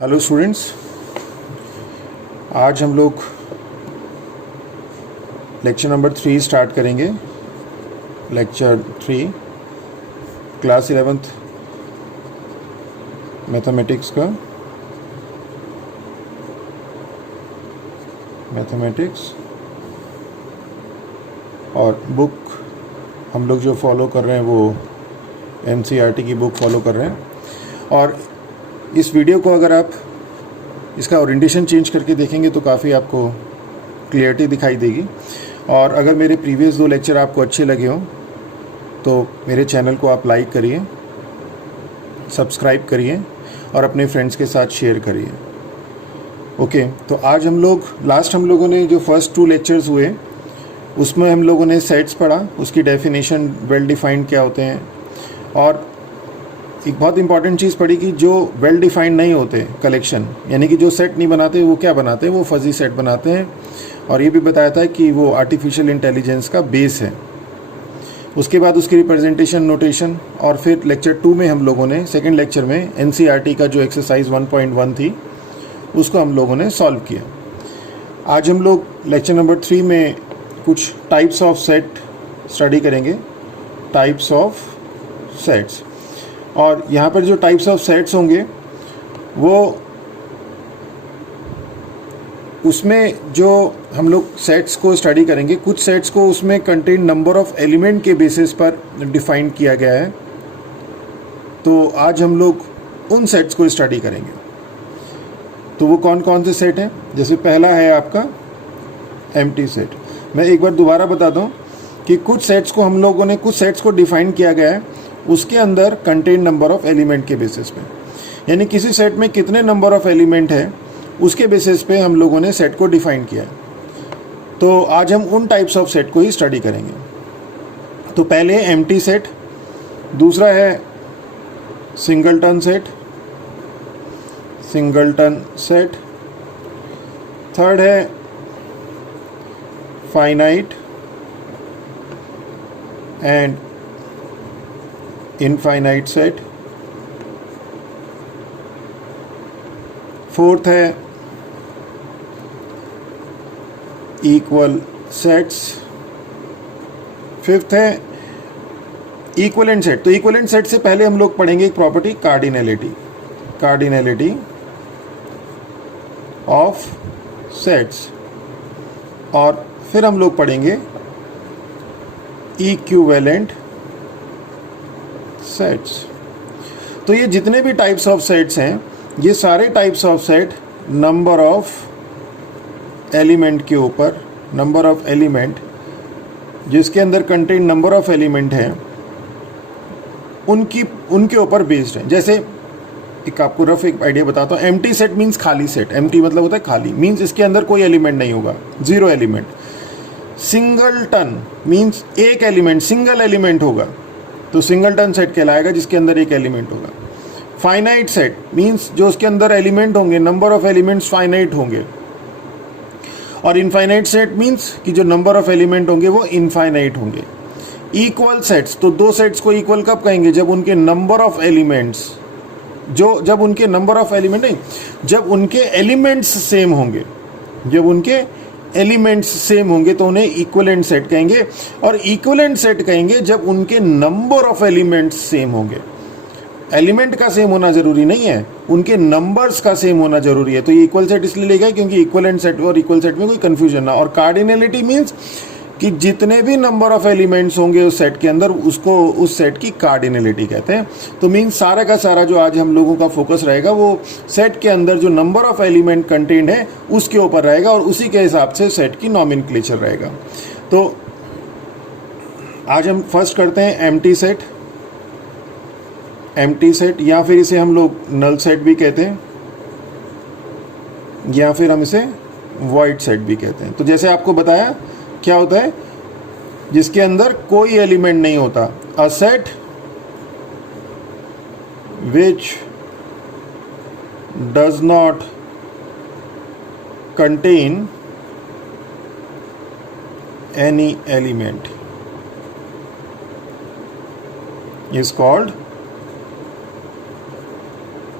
Hello students, आज हम लोग लेक्चर नंबर 3 स्टार्ट करेंगे। लेक्चर 3 क्लास 11th मैथमेटिक्स का। मैथमेटिक्स और बुक हम लोग जो फॉलो कर रहे हैं वो NCERT की बुक फॉलो कर रहे हैं। और इस वीडियो को अगर आप इसका ओरिएंटेशन चेंज करके देखेंगे तो काफ़ी आपको क्लियरिटी दिखाई देगी। और अगर मेरे प्रीवियस 2 लेक्चर आपको अच्छे लगे हों तो मेरे चैनल को आप लाइक करिए, सब्सक्राइब करिए और अपने फ्रेंड्स के साथ शेयर करिए। ओके, तो आज हम लोगों ने जो फर्स्ट 2 लेक्चर्स हुए उसमें हम लोगों ने सेट्स पढ़ा, उसकी डेफिनेशन, वेल डिफाइंड क्या होते हैं, और एक बहुत इंपॉर्टेंट चीज़ पड़ी कि जो वेल डिफाइंड नहीं होते कलेक्शन, यानी कि जो सेट नहीं बनाते वो क्या बनाते हैं, वो फजी सेट बनाते हैं। और ये भी बताया था कि वो आर्टिफिशियल इंटेलिजेंस का बेस है। उसके बाद उसकी रिप्रेजेंटेशन, नोटेशन, और फिर लेक्चर 2 में हम लोगों ने, सेकेंड लेक्चर में NCERT का जो एक्सरसाइज 1.1 थी उसको हम लोगों ने सॉल्व किया। आज हम लोग लेक्चर नंबर 3 में कुछ टाइप्स ऑफ सेट स्टडी करेंगे। टाइप्स ऑफ सेट्स, और यहाँ पर जो टाइप्स ऑफ सेट्स होंगे वो उसमें जो हम लोग सेट्स को स्टडी करेंगे, कुछ सेट्स को उसमें कंटेन नंबर ऑफ एलिमेंट के बेसिस पर डिफाइन किया गया है। तो आज हम लोग उन सेट्स को स्टडी करेंगे। तो वो कौन कौन से सेट हैं? जैसे पहला है आपका एम्प्टी सेट। मैं एक बार दोबारा बता दूं कि कुछ सेट्स को डिफाइन किया गया है, उसके अंदर कंटेन नंबर ऑफ एलिमेंट के बेसिस पे, यानी किसी सेट में कितने नंबर ऑफ एलिमेंट है उसके बेसिस पे हम लोगों ने सेट को डिफाइन किया है। तो आज हम उन टाइप्स ऑफ सेट को ही स्टडी करेंगे। तो पहले एम्प्टी सेट, दूसरा है सिंगलटन सेट, थर्ड है finite and infinite set, fourth है इक्वल सेट्स, फिफ्थ है इक्विवेलेंट सेट। तो इक्विवेलेंट सेट से पहले हम लोग पढ़ेंगे एक प्रॉपर्टी, कार्डिनैलिटी ऑफ सेट्स, और फिर हम लोग पढ़ेंगे इक्विवेलेंट सेट्स। तो ये जितने भी टाइप्स ऑफ सेट्स हैं, ये सारे types of set number of element के ऊपर, नंबर ऑफ एलिमेंट जिसके अंदर कंटेन नंबर ऑफ एलिमेंट हैं उनके ऊपर बेस्ड है। जैसे एक आपको रफ एक आइडिया बताता हूँ। एम्प्टी सेट मीन्स खाली सेट। एम्प्टी मतलब होता है खाली, मीन्स इसके अंदर कोई एलिमेंट नहीं होगा, 0 एलिमेंट। सिंगलटन मीन्स एक एलिमेंट, सिंगल एलिमेंट होगा, तो सिंगलटन सेट कहलाएगा जिसके अंदर एक एलिमेंट होगा। फाइनाइट सेट मीन्स जो उसके अंदर एलिमेंट होंगे, नंबर ऑफ एलिमेंट्स फाइनाइट होंगे। और इनफाइनाइट सेट मीन्स कि जो नंबर ऑफ एलिमेंट होंगे वो इनफाइनाइट होंगे। इक्वल सेट्स, तो 2 सेट्स को इक्वल कब कहेंगे? जब उनके नंबर ऑफ एलिमेंट्स जब उनके नंबर ऑफ एलिमेंट नहीं, जब उनके एलिमेंट्स सेम होंगे, जब उनके एलिमेंट्स सेम होंगे तो उन्हें इक्विवेलेंट सेट कहेंगे। और इक्विवेलेंट सेट कहेंगे जब उनके नंबर ऑफ एलिमेंट्स सेम होंगे। एलिमेंट का सेम होना जरूरी नहीं है, उनके नंबर्स का सेम होना जरूरी है। तो ये इक्वल सेट इसलिए लिखा है क्योंकि इक्विवेलेंट सेट और इक्वल सेट में कोई कंफ्यूजन ना। और कार्डिनैलिटी मीन्स कि जितने भी नंबर ऑफ एलिमेंट्स होंगे उस सेट के अंदर, उसको उस सेट की कार्डिनैलिटी कहते हैं। तो मीन्स सारा का सारा जो आज हम लोगों का फोकस रहेगा वो सेट के अंदर जो नंबर ऑफ एलिमेंट कंटेंट है उसके ऊपर रहेगा, और उसी के हिसाब से सेट की नॉमेनक्लेचर रहेगा। तो आज हम फर्स्ट करते हैं एम्प्टी सेट, या फिर इसे हम लोग नल सेट भी कहते हैं, या फिर हम इसे वॉइड सेट भी कहते हैं। तो जैसे आपको बताया क्या होता है, जिसके अंदर कोई एलिमेंट नहीं होता, a set which does not contain any element is called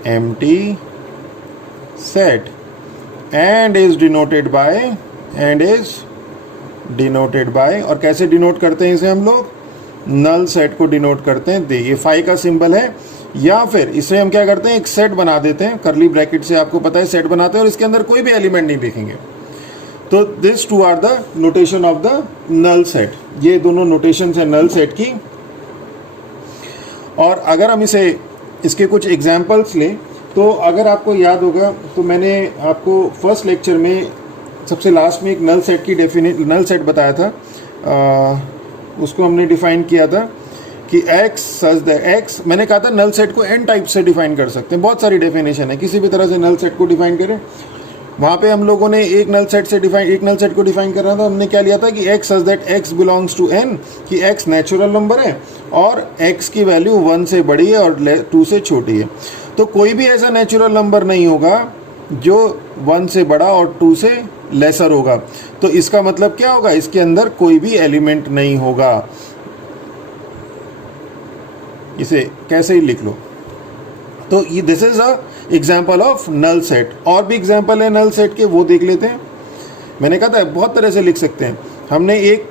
empty set and is denoted by और कैसे डिनोट करते हैं इसे हम लोग, नल सेट को डिनोट करते हैं ये फाई का सिंबल है, या फिर इसे हम क्या करते हैं एक सेट बना देते हैं, करली ब्रैकेट से आपको पता है सेट बनाते हैं और इसके अंदर कोई भी एलिमेंट नहीं लिखेंगे। तो this two are the notation of the null set, ये दोनों नोटेशन है नल सेट की। और अगर हम इसके कुछ एग्जाम्पल्स लें तो अगर आपको याद होगा तो मैंने आपको फर्स्ट लेक्चर में सबसे लास्ट में एक नल सेट की नल सेट बताया था, उसको हमने डिफाइन किया था कि x सच दैट x, मैंने कहा था नल सेट को n टाइप से डिफाइन कर सकते हैं, बहुत सारी डेफिनेशन है, किसी भी तरह से नल सेट को डिफाइन करें। वहाँ पे हम लोगों ने एक नल सेट को डिफाइन करना था, हमने क्या लिया था कि x such that x belongs to n, कि x नेचुरल नंबर है और x की वैल्यू 1 से बड़ी है और 2 से छोटी है। तो कोई भी ऐसा नेचुरल नंबर नहीं होगा जो 1 से बड़ा और 2 से लेसर होगा। तो इसका मतलब क्या होगा, इसके अंदर कोई भी एलिमेंट नहीं होगा। इसे कैसे ही लिख लो। तो this is a example of null set. और भी एग्जाम्पल है नल सेट के, वो देख लेते हैं। मैंने कहा था बहुत तरह से लिख सकते हैं। हमने एक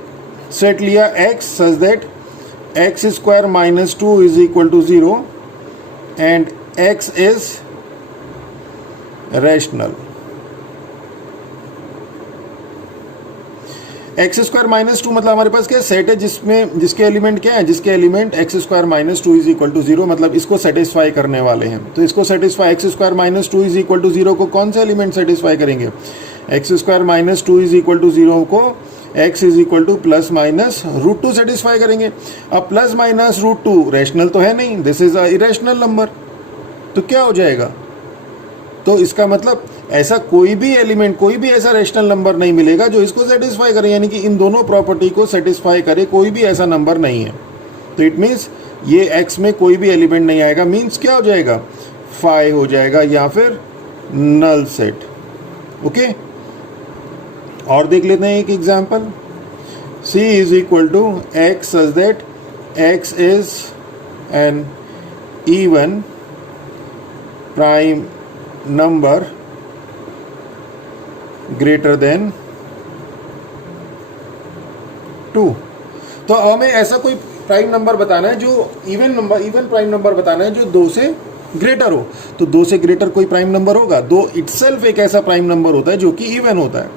सेट लिया x such that x square minus 2 is equal to 0 and x is rational. X square minus 2 मतलब हमारे पास क्या सेट है जिसके एलिमेंट क्या है, जिसके element x square minus 2 is equal to 0, मतलब इसको सेटिस्फाई करने वाले हैं। तो इसको satisfy, x square minus 2 is equal to 0 को कौन से एलिमेंट सेटिस्फाई करेंगे, x square minus 2 is equal to 0 को x is equal to plus minus root 2 satisfy करेंगे। अब प्लस माइनस रूट 2 रैशनल तो है नहीं, this is a irrational number, तो क्या हो जाएगा। तो इसका मतलब ऐसा कोई भी एलिमेंट, कोई भी ऐसा रैशनल नंबर नहीं मिलेगा जो इसको सेटिस्फाई करे, यानी कि इन दोनों प्रॉपर्टी को सेटिस्फाई करे, कोई भी ऐसा नंबर नहीं है। तो इट मीन्स ये x में कोई भी एलिमेंट नहीं आएगा, मीन्स क्या हो जाएगा, फाई हो जाएगा या फिर नल सेट। ओके, और देख लेते हैं एक example. c is equal to x such that x is an even prime number greater than 2। तो हमें ऐसा कोई प्राइम नंबर बताना है जो इवन प्राइम नंबर बताना है जो 2 से ग्रेटर हो। तो 2 से ग्रेटर कोई प्राइम नंबर होगा, 2 इटसेल्फ एक ऐसा प्राइम नंबर होता है जो कि इवन होता है।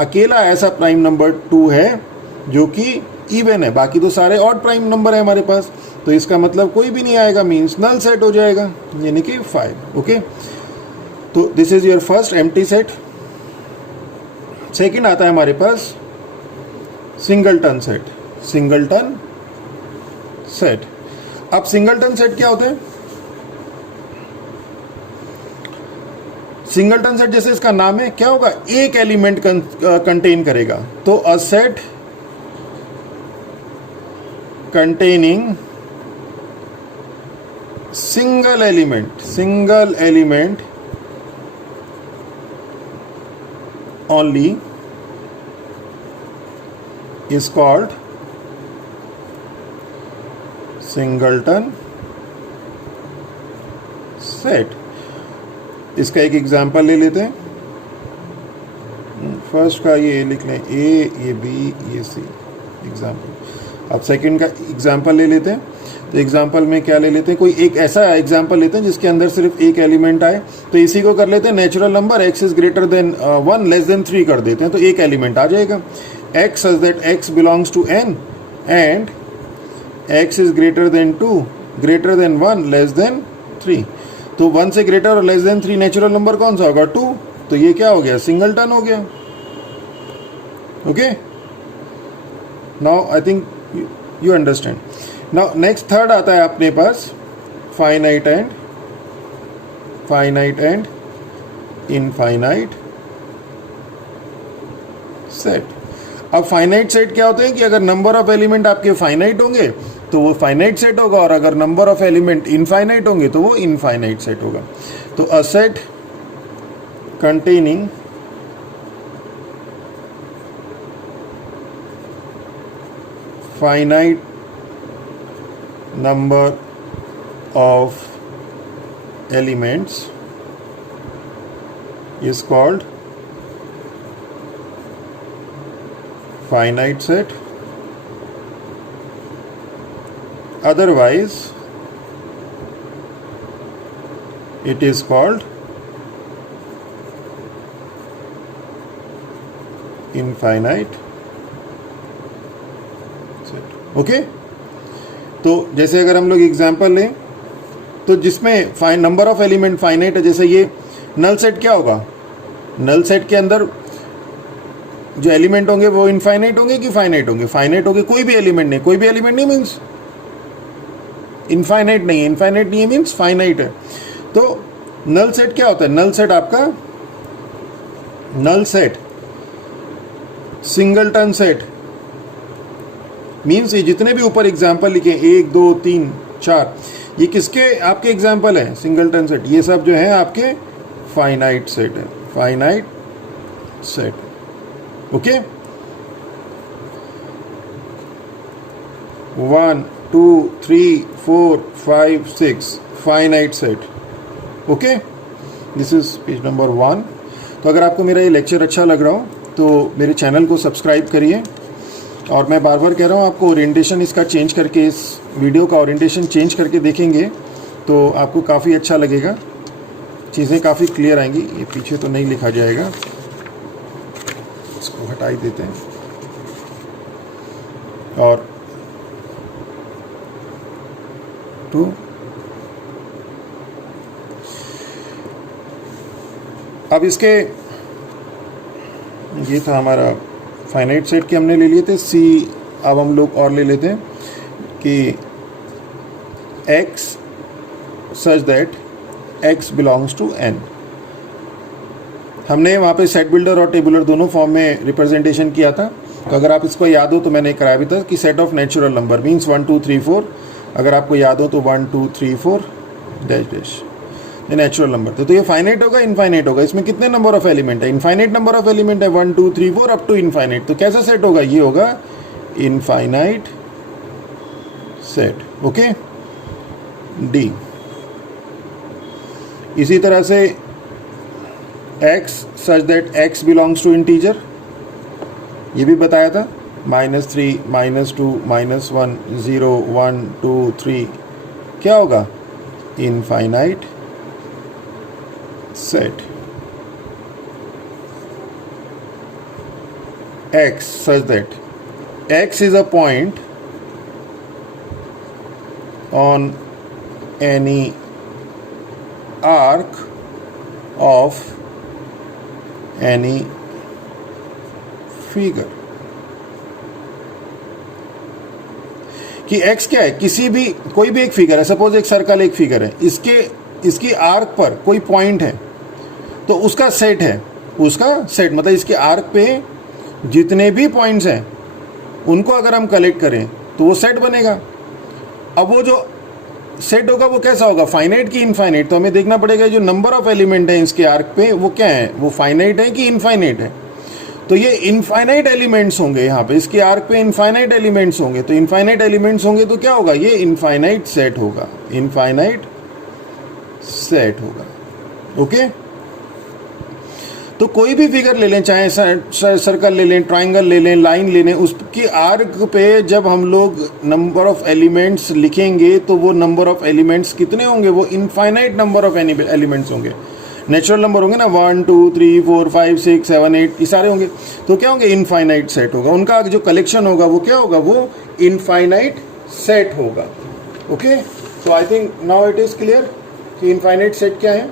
अकेला ऐसा प्राइम नंबर 2 है जो कि इवन है, बाकी तो सारे ऑड प्राइम नंबर है हमारे पास। तो इसका मतलब कोई भी नहीं आएगा, मीन्स नल सेट हो जाएगा, यानी कि 5। ओके, तो this is your first empty set. Second आता है हमारे पास सिंगलटन सेट। सिंगलटन सेट, अब सिंगलटन सेट क्या होता है, सिंगलटन सेट जैसे इसका नाम है, क्या होगा, एक एलिमेंट कंटेन करेगा। तो a set containing single element only is called singleton set। इसका एक एग्जाम्पल ले लेते हैं। फर्स्ट का ये लिख लें, ए, ये बी, ये सी एग्जाम्पल। अब सेकंड का एग्जाम्पल ले लेते हैं। तो एग्जाम्पल में क्या ले लेते हैं, कोई एक ऐसा एग्जाम्पल लेते हैं जिसके अंदर सिर्फ एक एलिमेंट आए। तो इसी को कर लेते हैं natural number x is greater than 1 less than 3 कर देते हैं, तो एक एलिमेंट आ जाएगा। x such that x belongs to n and x is greater than 2 greater than 1 less than 3। तो 1 से ग्रेटर और लेस देन 3 नेचुरल नंबर कौन सा होगा, 2। तो ये क्या हो गया, सिंगलटन हो गया। Okay, now I think you understand. Now next third आता है अपने पास फाइनाइट एंड इनफाइनाइट सेट। अब फाइनाइट सेट क्या होते हैं कि अगर नंबर ऑफ एलिमेंट आपके फाइनाइट होंगे तो वो फाइनाइट सेट होगा, और अगर नंबर ऑफ एलिमेंट इनफाइनाइट होंगे तो वो इनफाइनाइट सेट होगा। तो a set containing finite number of elements is called finite set. Otherwise, it is called infinite set. Okay, तो जैसे अगर हम लोग एग्जांपल लें तो जिसमें नंबर ऑफ एलिमेंट फाइनाइट है, जैसे ये नल सेट क्या होगा, नल सेट के अंदर जो एलिमेंट होंगे वो इनफाइनाइट होंगे कि फाइनाइट होंगे, फाइनाइट होंगे। कोई भी एलिमेंट नहीं, कोई भी एलिमेंट नहीं मीन्स इनफाइनाइट नहीं है, इनफाइनाइट नहीं है मीन्स फाइनाइट है। तो नल सेट क्या होता है, नल सेट आपका, null set singleton set means ये जितने भी ऊपर एग्जाम्पल लिखे 1 2 3 4, ये किसके आपके एग्जाम्पल है, सिंगलटन सेट, ये सब जो है आपके फाइनाइट सेट है, finite set. Okay, 1 2 3 4 5 6 finite set. Okay, this is page number 1। तो अगर आपको मेरा ये लेक्चर अच्छा लग रहा हो तो मेरे चैनल को सब्सक्राइब करिए, और मैं बार बार कह रहा हूँ आपको ओरिएंटेशन इसका चेंज करके, इस वीडियो का ओरिएंटेशन चेंज करके देखेंगे तो आपको काफ़ी अच्छा लगेगा, चीज़ें काफ़ी क्लियर आएंगी। ये पीछे तो नहीं लिखा जाएगा, इसको हटा ही देते हैं। और 2 अब इसके, ये था हमारा फाइनाइट सेट के हमने ले लिए थे सी। अब हम लोग और ले लेते हैं कि x such that x belongs to n। हमने वहाँ पे सेट बिल्डर और टेबुलर दोनों फॉर्म में रिप्रेजेंटेशन किया था। तो अगर आप इसको याद हो तो मैंने कराया भी था कि set of natural number means 1 2 3 4, अगर आपको याद हो तो 1 2 3 4 डैश डैश, ये नेचुरल नंबर थे। तो ये फाइनाइट होगा इनफाइनाइट होगा, इसमें कितने नंबर ऑफ एलिमेंट है, इनफाइनाइट नंबर ऑफ एलिमेंट है 1 2 3 4 अप टू इनफाइनाइट। तो कैसा सेट होगा, ये होगा इनफाइनाइट सेट। Okay, D. इसी तरह से x such that x belongs to integer, ये भी बताया था, -3 -2 -1 0 1 2 3 क्या होगा, infinite set। x such that x is a point on any arc of any figure। कि x क्या है, किसी भी कोई भी एक फिगर है, सपोज एक सर्कल एक फिगर है, इसकी आर्क पर कोई पॉइंट है तो उसका सेट है, उसका सेट मतलब इसके आर्क पे जितने भी पॉइंट्स हैं उनको अगर हम कलेक्ट करें तो वो सेट बनेगा। अब वो जो सेट होगा वो कैसा होगा, फाइनाइट की इनफाइनाइट। तो हमें देखना पड़ेगा जो नंबर ऑफ एलिमेंट है इसके आर्क पे वो क्या है, वो फाइनाइट है कि इनफाइनाइट है। तो ये इनफाइनाइट एलिमेंट्स होंगे, यहाँ पे इसके आर्क पे इनफाइनाइट एलिमेंट्स होंगे। तो इनफाइनाइट एलिमेंट्स होंगे तो क्या होगा, ये इनफाइनाइट सेट होगा, इनफाइनाइट सेट होगा। ओके, तो कोई भी फिगर ले लें, चाहे सर्कल ले लें, ट्राइंगल ले लें, लाइन ले लें, उसकी आर्क पे जब हम लोग नंबर ऑफ एलिमेंट्स लिखेंगे तो वो नंबर ऑफ एलिमेंट्स कितने होंगे, वो इनफाइनाइट नंबर ऑफ एलिमेंट्स होंगे। नेचुरल नंबर होंगे ना, 1 2 3 4 5 6 7 8 ये सारे होंगे। तो क्या होंगे, इनफाइनाइट सेट होगा। उनका जो कलेक्शन होगा वो क्या होगा, वो इनफाइनाइट सेट होगा। ओके, तो I think now it is clear कि इनफाइनाइट सेट क्या है।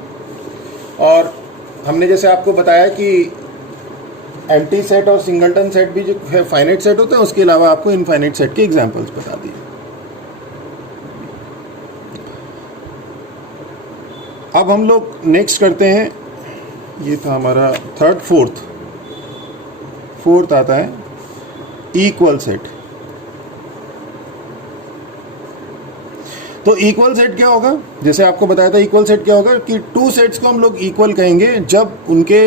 और हमने जैसे आपको बताया कि एम्प्टी सेट और सिंगलटन सेट भी जो है फाइनाइट सेट होते हैं, उसके अलावा आपको इनफाइनाइट सेट के एग्जांपल्स बता दिए। अब हम लोग नेक्स्ट करते हैं, ये था हमारा थर्ड, फोर्थ आता है इक्वल सेट। तो इक्वल सेट क्या होगा, जैसे आपको बताया था इक्वल सेट क्या होगा कि टू सेट्स को हम लोग इक्वल कहेंगे जब उनके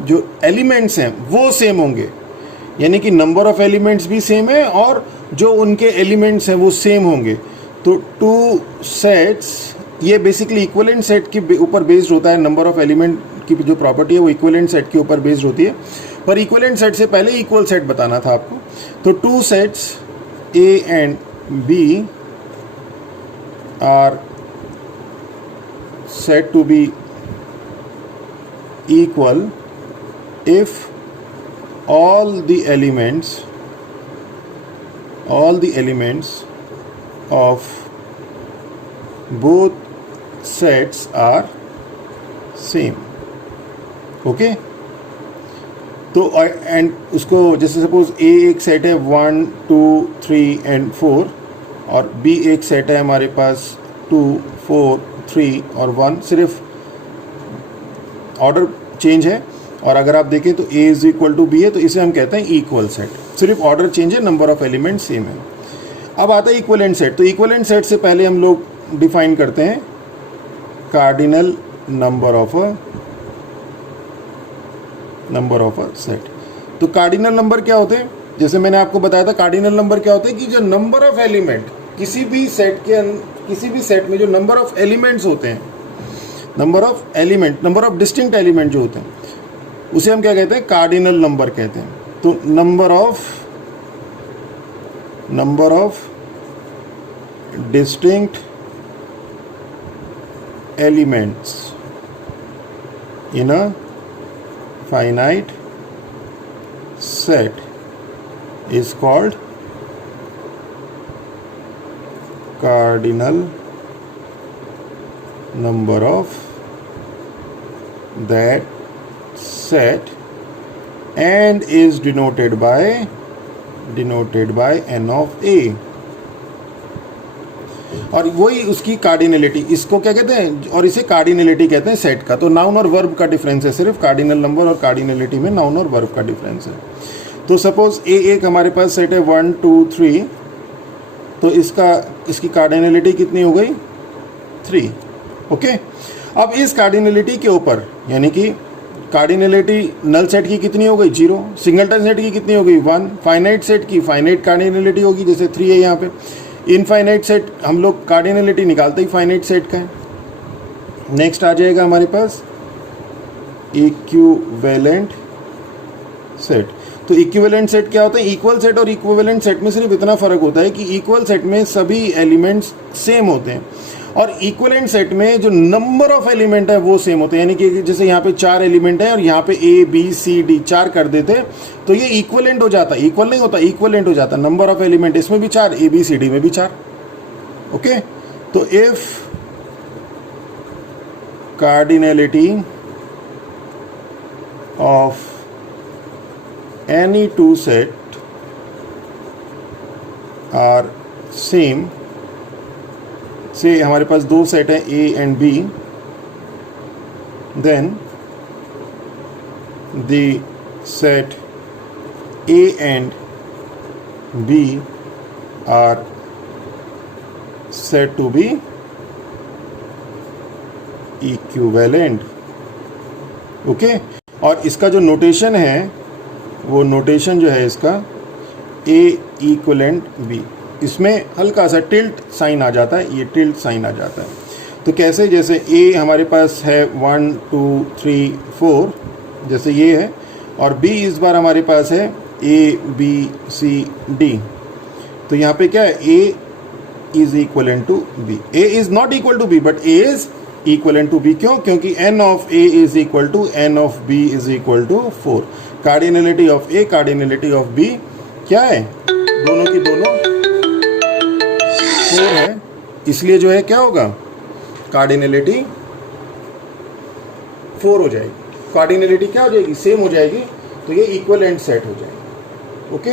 जो एलिमेंट्स हैं वो सेम होंगे, यानी कि नंबर ऑफ एलिमेंट्स भी सेम है और जो उनके एलिमेंट्स हैं वो सेम होंगे। तो टू सेट्स ये बेसिकली इक्विवेलेंट सेट के ऊपर बेस्ड होता है, नंबर ऑफ एलिमेंट की जो प्रॉपर्टी है वो इक्विवेलेंट सेट के ऊपर बेस्ड होती है, पर इक्विवेलेंट सेट से पहले इक्वल सेट बताना था आपको। तो two sets A and B are said to be equal if all the elements of both sets are same. Okay, तो एंड उसको जैसे सपोज ए एक सेट है 1 2 3 एंड 4 और बी एक सेट है हमारे पास 2 4 3 और 1, सिर्फ ऑर्डर चेंज है। और अगर आप देखें तो A is equal to B है, तो इसे हम कहते हैं इक्वल सेट, सिर्फ ऑर्डर चेंज है, नंबर ऑफ एलिमेंट सेम है। अब आता है इक्विवेलेंट सेट। तो इक्विवेलेंट सेट से पहले हम लोग डिफाइन करते हैं cardinal number of a set. तो कार्डिनल नंबर क्या होते हैं, जैसे मैंने आपको बताया था, कार्डिनल नंबर क्या होता है कि जो नंबर ऑफ एलिमेंट किसी भी सेट में जो नंबर ऑफ एलिमेंट्स होते हैं, नंबर ऑफ डिस्टिंक्ट एलिमेंट जो होते हैं, उसे हम क्या कहते हैं, कार्डिनल नंबर कहते हैं। तो number of distinct elements in a finite set is called cardinal number of that set and is denoted by n of a। और वही उसकी कार्डिनलिटी, इसको क्या कहते हैं, और इसे कार्डिनलिटी कहते हैं सेट का। तो नाउन और वर्ब का डिफरेंस है, सिर्फ कार्डिनल नंबर और कार्डिनलिटी में नाउन और वर्ब का डिफरेंस है। तो सपोज ए एक हमारे पास सेट है 1 2 3, तो इसकी कार्डिनलिटी कितनी हो गई, 3। ओके, अब इस कार्डिनलिटी के ऊपर, यानी कि कार्डिनलिटी नल सेट की कितनी हो गई, 0, सिंगलटन सेट की कितनी हो गई, 1, फाइनाइट सेट की फाइनाइट कार्डिनलिटी होगी, जैसे 3 है यहाँ पे। इनफाइनाइट सेट हम लोग कार्डिनलिटी निकालते ही फाइनाइट सेट का है। नेक्स्ट आ जाएगा हमारे पास इक्विवेलेंट सेट। तो इक्विवेलेंट सेट क्या होता है, इक्वल सेट और इक्विवेलेंट सेट में सिर्फ इतना फर्क होता है कि इक्वल सेट में सभी एलिमेंट्स सेम होते हैं और इक्विवेलेंट सेट में जो नंबर ऑफ एलिमेंट है वो सेम होते हैं। यानी कि जैसे यहाँ पे 4 एलिमेंट है और यहाँ पे A B C D 4 कर देते तो ये इक्विवेलेंट हो जाता, इक्वल नहीं होता, इक्विवेलेंट हो जाता। नंबर ऑफ एलिमेंट इसमें भी 4, A B C D में भी 4। ओके, तो if cardinality of any two set are same, से हमारे पास 2 सेट हैं A and B, then the set A and B are said to be equivalent। Okay, और इसका जो नोटेशन है वो नोटेशन जो है इसका A इक्वलेंट B, इसमें हल्का सा टिल्ट साइन आ जाता है, ये टिल्ट साइन आ जाता है। तो कैसे, जैसे A हमारे पास है 1 2 3 4 जैसे ये है, और B इस बार हमारे पास है A B C D। तो यहाँ पे क्या है, A is equivalent to B, A is not equal to B but A is equivalent to B। क्यों, क्योंकि n of A is equal to n of B is equal to 4। Cardinality of A cardinality of B क्या है, दोनों की दोनों 4 है, इसलिए जो है क्या होगा, कार्डिनलिटी 4 हो जाएगी। कार्डिनलिटी क्या हो जाएगी, सेम हो जाएगी, तो ये इक्विवेलेंट सेट हो जाएगी। ओके,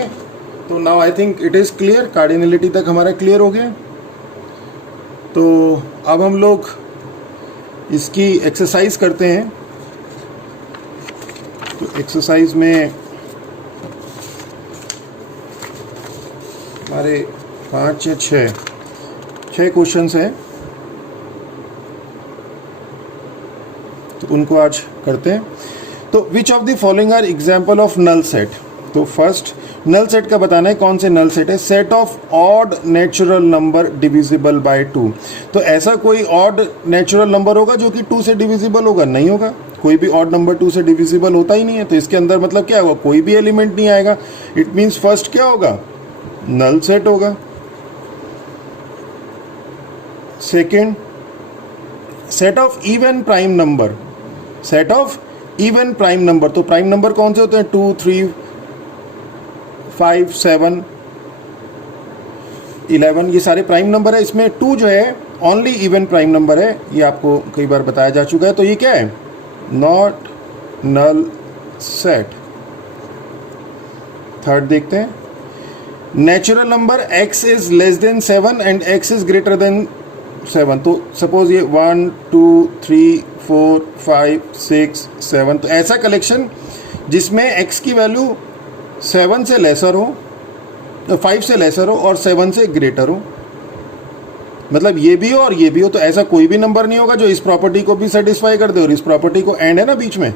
तो now I think it is clear, cardinality तक हमारा क्लियर हो गया। तो अब हम लोग इसकी एक्सरसाइज करते हैं। तो एक्सरसाइज में हमारे 5 या 6 क्वेश्चंस हैं, तो उनको आज करते हैं। तो which of the following are example of null set. तो फर्स्ट, नल सेट का बताना है कौन से नल सेट है, set of odd natural number divisible by 2। तो ऐसा कोई ऑड नेचुरल नंबर होगा जो कि 2 से डिविजिबल होगा? नहीं होगा, कोई भी ऑड नंबर 2 से डिविजिबल होता ही नहीं है। तो इसके अंदर मतलब क्या होगा, कोई भी एलिमेंट नहीं आएगा। इट मीन्स फर्स्ट क्या होगा, नल सेट होगा। Second, set of even prime number, set of even prime number. तो प्राइम नंबर कौन से होते हैं, 2, 3, 5, 7, 11, ये सारे प्राइम नंबर है। इसमें 2 जो है ओनली इवन प्राइम नंबर है, ये आपको कई बार बताया जा चुका है। तो ये क्या है, नॉट नल सेट। थर्ड देखते हैं, natural number x is less then 7 and x is greater then 7। तो सपोज ये 1, 2, 3, 4, 5, 6, 7, तो ऐसा कलेक्शन जिसमें x की वैल्यू 7 से लेसर हो, 5 से लेसर हो और 7 से ग्रेटर हो, मतलब ये भी हो और ये भी हो। तो ऐसा कोई भी नंबर नहीं होगा जो इस प्रॉपर्टी को भी सेटिस्फाई कर दे, और इस प्रॉपर्टी को एंड है ना बीच में,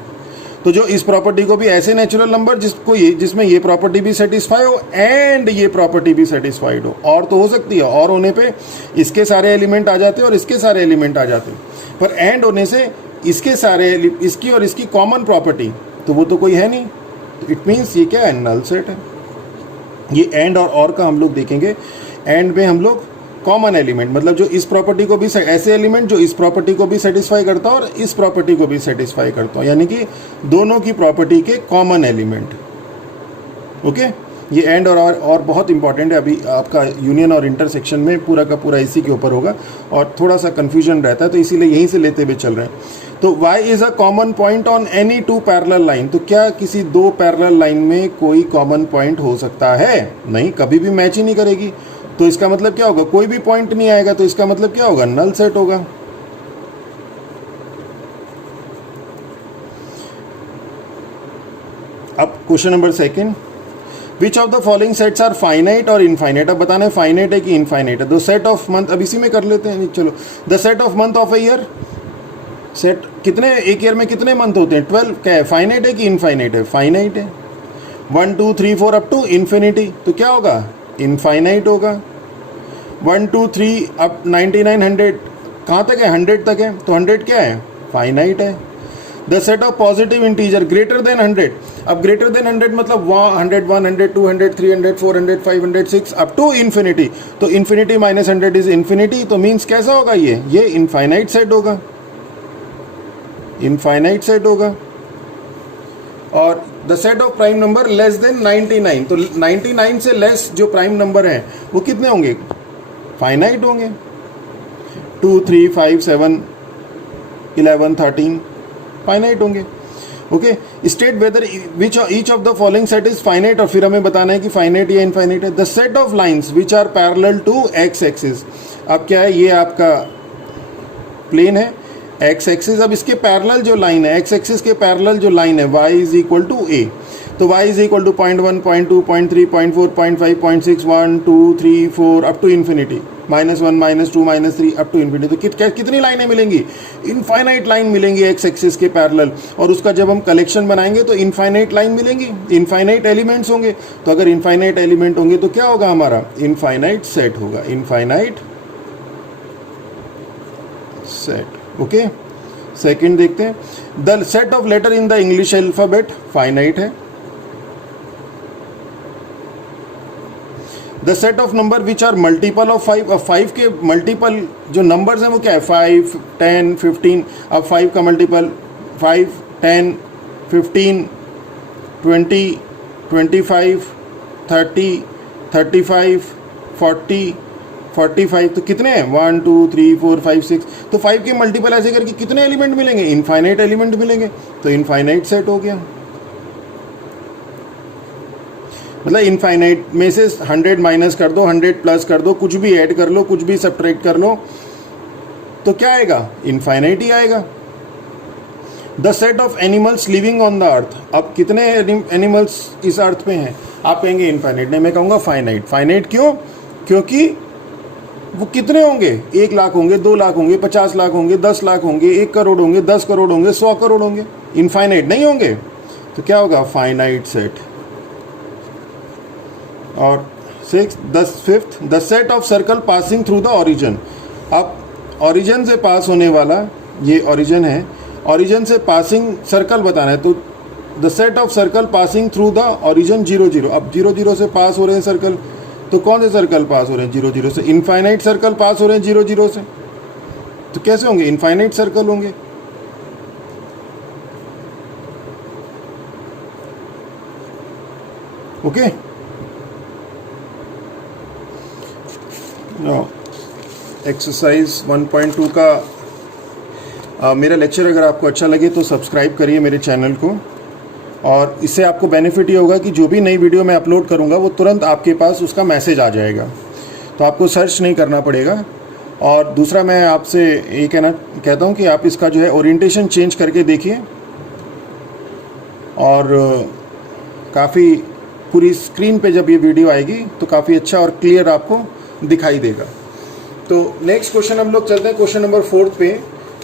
तो जो इस प्रॉपर्टी को भी ऐसे नेचुरल नंबर जिसमें ये प्रॉपर्टी भी सेटिस्फाई हो एंड ये प्रॉपर्टी भी सेटिस्फाइड हो। और तो हो सकती है, और होने पे इसके सारे एलिमेंट आ जाते हैं और इसके सारे एलिमेंट आ जाते हैं, पर एंड होने से इसके सारे, इसकी और इसकी कॉमन प्रॉपर्टी, तो वो तो कोई है नहीं। तो इट मीन्स ये क्या है, नल सेट है। ये एंड और का हम लोग देखेंगे। एंड में हम लोग कॉमन एलिमेंट, मतलब जो इस प्रॉपर्टी को भी, ऐसे एलिमेंट जो इस प्रॉपर्टी को भी सेटिस्फाई करता है और इस प्रॉपर्टी को भी सेटिस्फाई करता है, यानी कि दोनों की प्रॉपर्टी के कॉमन एलिमेंट। ओके, ये एंड और बहुत इंपॉर्टेंट है। अभी आपका यूनियन और इंटरसेक्शन में पूरा का पूरा इसी के ऊपर होगा और थोड़ा सा कन्फ्यूजन रहता है, तो इसीलिए यहीं से लेते हुए चल रहे हैं। तो y is a common point on any 2 parallel line. तो क्या किसी 2 पैरेलल लाइन में कोई कॉमन पॉइंट हो सकता है? नहीं, कभी भी मैच ही नहीं करेगी। तो इसका मतलब क्या होगा, कोई भी पॉइंट नहीं आएगा। तो इसका मतलब क्या होगा, नल सेट होगा। अब question number second, which of the following sets are finite और इनफाइनाइट। अब बताना है फाइनाइट है कि इनफाइनाइट है। द सेट ऑफ मंथ, अब इसी में कर लेते हैं, चलो। The set of month of a year, set कितने, एक ईयर में कितने मंथ होते हैं, 12। क्या है, फाइनाइट है कि इनफाइनाइट है? फाइनाइट है। 1, 2, 3, 4 अप टू इन्फिनिटी, तो क्या होगा, इनफाइनाइट होगा। 1, 2, 3 अप 99, 100 कहाँ तक है, 100 तक है, तो 100 क्या है, फाइनाइट है। The set of positive integer greater than 100। अब ग्रेटर देन 100 मतलब 100, 100, 200, 300, 400, 500, 6 अप टू इन्फिनिटी। तो इन्फिनिटी माइनस 100 इज इन्फिनिटी। तो मीन्स कैसा होगा, ये इनफाइनाइट सेट होगा, इनफाइनाइट सेट होगा। और the set of prime number less than 99, तो 99 से लेस जो प्राइम नंबर हैं वो कितने होंगे, फाइनाइट होंगे। 2, 3, 5, 7, 11, 13 फाइनाइट होंगे। Okay, state whether which each of the following set is finite, और फिर हमें बताना है कि फाइनाइट या इनफाइनाइट है। The set of lines which are parallel to x axis. अब क्या है, ये आपका प्लेन है, एक्स एक्सिस। अब इसके पैरेलल जो लाइन है, एक्स एक्सिस के पैरेलल जो लाइन है, y इज इक्वल टू ए। तो y is equal to 0.1, 0.2, 0.3, 0.4, 0.5, 0.6, 1, 2, 3, 4 up to infinity, -1, -2, -3 up to infinity. तो कितनी लाइनें मिलेंगी, इनफाइनाइट लाइन मिलेंगी एक्स एक्सिस के पैरेलल। और उसका जब हम कलेक्शन बनाएंगे तो इनफाइनाइट लाइन मिलेंगी, इनफाइनाइट एलिमेंट्स होंगे। तो अगर इनफाइनाइट एलिमेंट होंगे तो क्या होगा, हमारा इनफाइनाइट सेट होगा, इनफाइनाइट सेट। ओके, सेकंड देखते हैं, the set of letter in the English alphabet finite है। The set of number which are multiple of 5। अब 5 के मल्टीपल जो नंबर्स हैं वो क्या है, 5, 10, 15। अब 5 का मल्टीपल 5, 10, 15, 20, 25, 30, 35, 40, 45। तो कितने हैं, 1, 2, 3, 4, 5, 6। तो 5 के मल्टीपल ऐसे करके कितने एलिमेंट मिलेंगे, इनफाइनाइट एलिमेंट मिलेंगे। तो इनफाइनाइट सेट हो गया, मतलब इनफाइनाइट में से 100 माइनस कर दो, 100 प्लस कर दो, कुछ भी ऐड कर लो, कुछ भी सब्ट्रैक्ट कर लो, तो क्या आएगा, इनफाइनाइट ही आएगा। The set of animals living on the earth. अब कितने एनिमल्स इस अर्थ पे हैं, आप कहेंगे इनफाइनाइट, नहीं मैं कहूँगा फाइनाइट। फाइनाइट क्यों, क्योंकि वो कितने होंगे, 1 लाख होंगे, 2 लाख होंगे, 50 लाख होंगे, 10 लाख होंगे, 1 करोड़ होंगे, 10 करोड़ होंगे, 100 करोड़ होंगे, इनफाइनाइट नहीं होंगे। तो क्या होगा, फाइनाइट सेट। और 6 5th the set of circle passing through the origin. अब ओरिजिन से पास होने वाला ये ओरिजिन है, ओरिजिन से पासिंग सर्कल बताना है, तो the set of circle passing through the origin 0 0। अब 0 0 से पास हो रहे हैं सर्कल, तो कौन से सर्कल पास हो रहे हैं 0 0 से? इनफाइनाइट सर्कल पास हो रहे हैं 0 0 से, तो कैसे होंगे? इनफाइनाइट सर्कल होंगे। ओके, एक्सरसाइज 1.2 का मेरा लेक्चर अगर आपको अच्छा लगे तो सब्सक्राइब करिए मेरे चैनल को, और इससे आपको बेनिफिट ये होगा कि जो भी नई वीडियो मैं अपलोड करूँगा वो तुरंत आपके पास उसका मैसेज आ जाएगा, तो आपको सर्च नहीं करना पड़ेगा। और दूसरा मैं आपसे ये कहता हूँ कि आप इसका जो है ओरिएंटेशन चेंज करके देखिए, और काफ़ी पूरी स्क्रीन पे जब ये वीडियो आएगी तो काफ़ी अच्छा और क्लियर आपको दिखाई देगा। तो नेक्स्ट क्वेश्चन हम लोग चलते हैं क्वेश्चन नंबर 4 पे।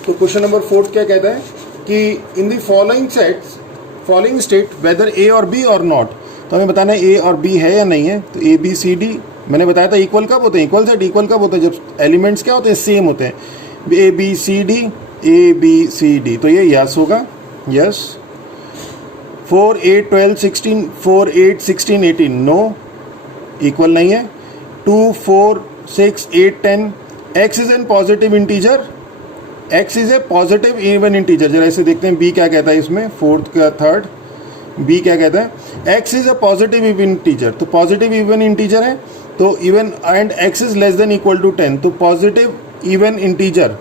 तो क्वेश्चन नंबर 4 क्या कहता है कि in the following state whether A और बी और नॉट। तो हमें बताना है ए और बी है या नहीं है। तो ए बी सी डी मैंने बताया था इक्वल कब होते हैं, इक्वल सेट इक्वल कब होते हैं, जब एलिमेंट्स क्या होते हैं, सेम होते हैं। ए बी सी डी, तो ये यस होगा, यस। 4 8 12 16 4 8 16 18 नो, इक्वल नहीं है। 2 4 6 8 10 x is N positive integer, x is a positive even integer. जरा इसे देखते हैं बी क्या कहता है इसमें, फोर्थ का थर्ड बी क्या कहता है, x is a positive even integer. तो पॉजिटिव इवन इंटीजर है, तो even and x is less than equal to 10, तो पॉजिटिव इवन इंटीजर।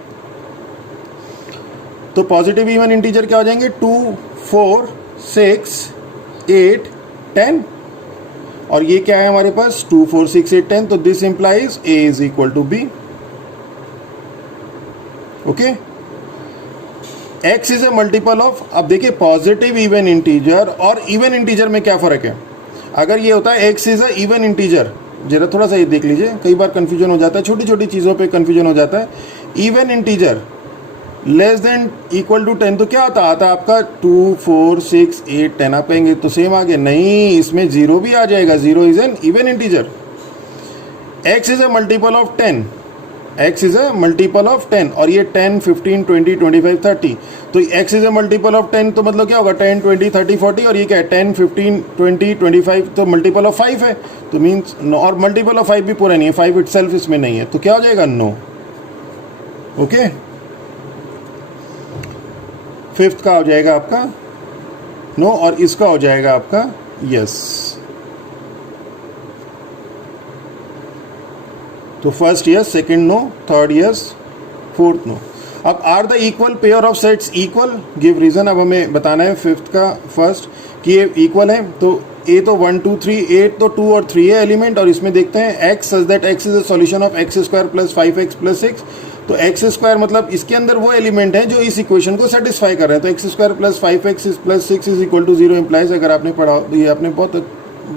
तो पॉजिटिव इवन इंटीजर क्या हो जाएंगे, 2 4 6 8 10, और ये क्या है हमारे पास 2 4 6 8 10, तो this implies a is equal to b। Okay, x is a multiple of, अब देखिए पॉजिटिव इवन इंटीजर और इवन इंटीजर में क्या फर्क है। अगर ये होता है x is a even integer, जरा थोड़ा सा ये देख लीजिए, कई बार कंफ्यूजन हो जाता है, छोटी छोटी चीज़ों पे कंफ्यूजन हो जाता है। Even integer less than equal to 10, तो क्या आता आता आपका 2 4 6 8 10 आप कहेंगे तो सेम आ गया, नहीं इसमें 0 भी आ जाएगा, 0 is an even integer. x is a multiple of 10, x is a multiple of 10, और ये 10 15 20 25 30, तो x is a multiple of 10, तो मतलब क्या होगा 10 20 30 40, और ये क्या है 10 15 20 25, तो मल्टीपल ऑफ 5 है, तो मीन्स नो, और मल्टीपल ऑफ 5 भी पूरा नहीं है, 5 इटसेल्फ इसमें नहीं है, तो क्या हो जाएगा नो। ओके, फिफ्थ का हो जाएगा आपका नो, और इसका हो जाएगा आपका यस। तो first yes, second no, third yes, fourth no. अब are the equal pair of sets equal, give reason. अब हमें बताना है फिफ्थ का फर्स्ट कि ये इक्वल है, तो ए तो 1 2 3 8 तो 2 और 3 है एलिमेंट, और इसमें देखते हैं x such that x is a solution of x square plus 5x plus 6। तो x स्क्वायर मतलब इसके अंदर वो एलिमेंट है जो इस इक्वेशन को सेटिस्फाई कर रहे हैं, तो x square plus 5x plus 6 is equal to 0 implies, अगर आपने पढ़ा, ये आपने बहुत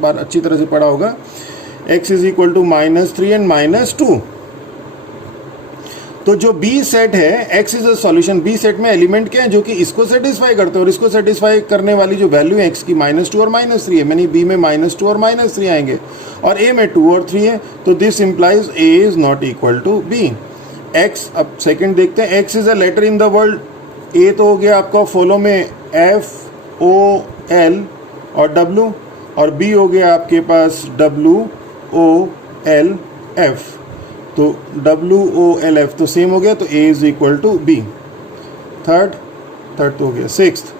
बार अच्छी तरह से पढ़ा होगा, x is equal to -3 and -2। तो जो B सेट है, x is a solution, B set में एलिमेंट क्या है जो कि इसको सेटिस्फाई करते हैं, और इसको सेटिस्फाई करने वाली जो वैल्यू है x की -2 और -3 है, यानी B में -2 और -3 आएंगे, और A में 2 और 3 है, तो this implies A is not equal to B। x, अब सेकंड देखते हैं, x is a letter in the world, A तो हो गया आपका फॉलो में F O L और W, और B हो गया आपके पास W O L F, तो W O L F तो सेम हो गया, तो A is equal to B। Third तो हो गया। Sixth,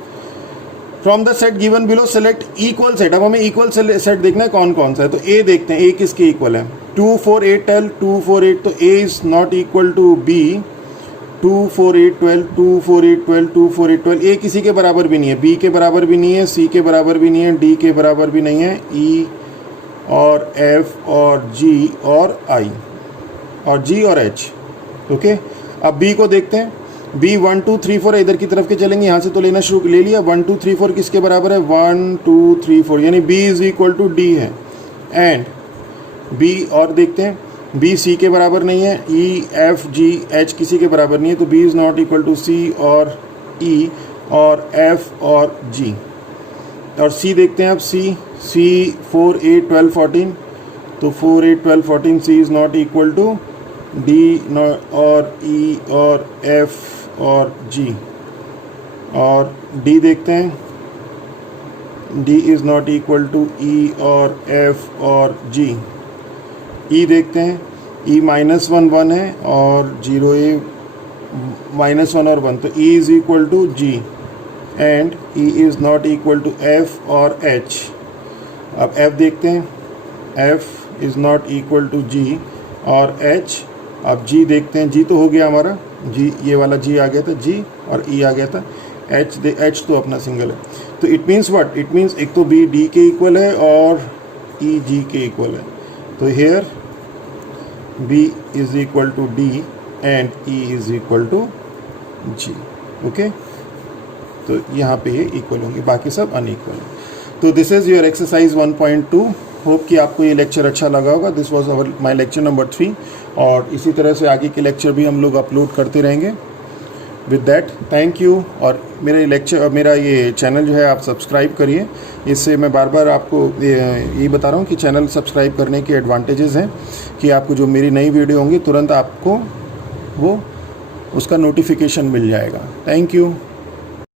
from the set given below select equal set. अब हमें इक्वल सेट देखना है कौन कौन सा है, तो A देखते हैं, A किसके इक्वल है, 2 4 8 12 2 4 8, तो A is not equal to B। 2 4 8 12 2 4 8 12 2 4 8 12, A किसी के बराबर भी नहीं है, B के बराबर भी नहीं है, C के बराबर भी नहीं है, D के बराबर भी नहीं है, E और F और G और I और G और H। ओके, अब B को देखते हैं, B 1 2 3 4 इधर की तरफ के चलेंगे, यहाँ से तो लेना शुरू ले लिया, 1 2 3 4 किसके बराबर है, 1 2 3 4, यानी B is equal to D है, एंड B और देखते हैं, B C के बराबर नहीं है, E F G H किसी के बराबर नहीं है, तो B is not equal to C और E और F और G। और C देखते हैं अब, C 4 8 12 14, तो 4, 8, 12, 14 C is not equal to D और E और F और G। और D देखते हैं, D is not equal to E और F और G। E देखते हैं, E -1 1 है और 0 A -1 और 1, तो E is equal to G and E is not equal to F और H। अब F देखते हैं, F is not equal to G और H। अब G देखते हैं, G तो हो गया हमारा, G ये वाला G आ गया था, G और E आ गया था, H तो अपना सिंगल है। तो it means what, it means एक तो B D के इक्वल है और E G के इक्वल है। तो here B is equal to D and E is equal to G। Okay, तो यहाँ पे ये इक्वल होंगे, बाकी सब अनइक्वल है। तो this is your exercise 1.2। Hope कि आपको ये लेक्चर अच्छा लगा होगा। This was our my lecture number 3 और इसी तरह से आगे के लेक्चर भी हम लोग अपलोड करते रहेंगे। With that thank you. और मेरा ये चैनल जो है आप सब्सक्राइब करिए। इससे मैं बार बार आपको ये बता रहा हूँ कि चैनल सब्सक्राइब करने के एडवांटेजेस हैं कि आपको जो मेरी नई वीडियो होंगी तुरंत आपको वो उसका नोटिफिकेशन मिल जाएगा। Thank you.